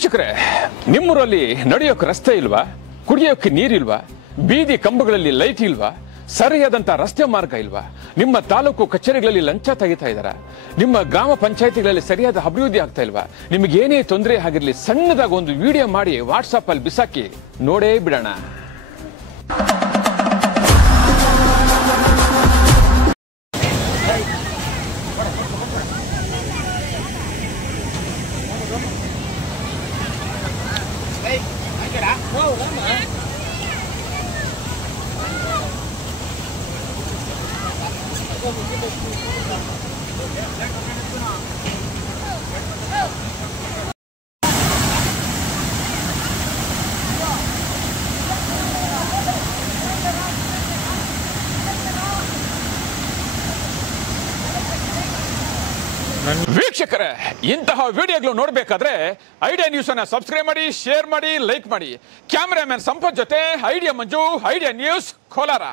ವೀಕ್ಷಕರೇ, ನಿಮ್ಮೂರಲ್ಲಿ ನಡೆಯೋಕೆ ರಸ್ತೆ ಇಲ್ವಾ? ಕುಡಿಯೋಕೆ ನೀರಿಲ್ವಾ? ಬೀದಿ ಕಂಬಗಳಲ್ಲಿ ಲೈಟ್ ಇಲ್ವಾ? ಸರಿಯಾದಂತ ರಸ್ತೆ ಮಾರ್ಗ ಇಲ್ವಾ? ನಿಮ್ಮ ತಾಲೂಕು ಕಚೇರಿಗಳಲ್ಲಿ ಲಂಚ ತೆಗಿತಾ ಇದ್ದಾರಾ? ನಿಮ್ಮ ಗ್ರಾಮ ಪಂಚಾಯಿತಿಗಳಲ್ಲಿ ಸರಿಯಾದ ಅಭಿವೃದ್ಧಿ ಆಗ್ತಾ ಇಲ್ವಾ? ನಿಮಗೆ ಏನೇ ತೊಂದರೆ ಆಗಿರಲಿ, ಸಣ್ಣದಾಗಿ ಒಂದು ವಿಡಿಯೋ ಮಾಡಿ ವಾಟ್ಸಾಪ್ ಅಲ್ಲಿ ಬಿಸಾಕಿ ನೋಡೇ ಬಿಡೋಣ. ವೀಕ್ಷಕರೇ, ಇಂತಹ ವಿಡಿಯೋಗಳು ನೋಡಬೇಕಾದ್ರೆ ಐಡಿಯಾ ನ್ಯೂಸ್ ಅನ್ನು ಸಬ್ಸ್ಕ್ರೈಬ್ ಮಾಡಿ, ಶೇರ್ ಮಾಡಿ, ಲೈಕ್ ಮಾಡಿ. ಕ್ಯಾಮರಾಮನ್ ಸಂಪತ್ ಜೊತೆ ಐಡಿಯಾ ಮಂಜು, ಐಡಿಯಾ ನ್ಯೂಸ್ ಕೋಲಾರ.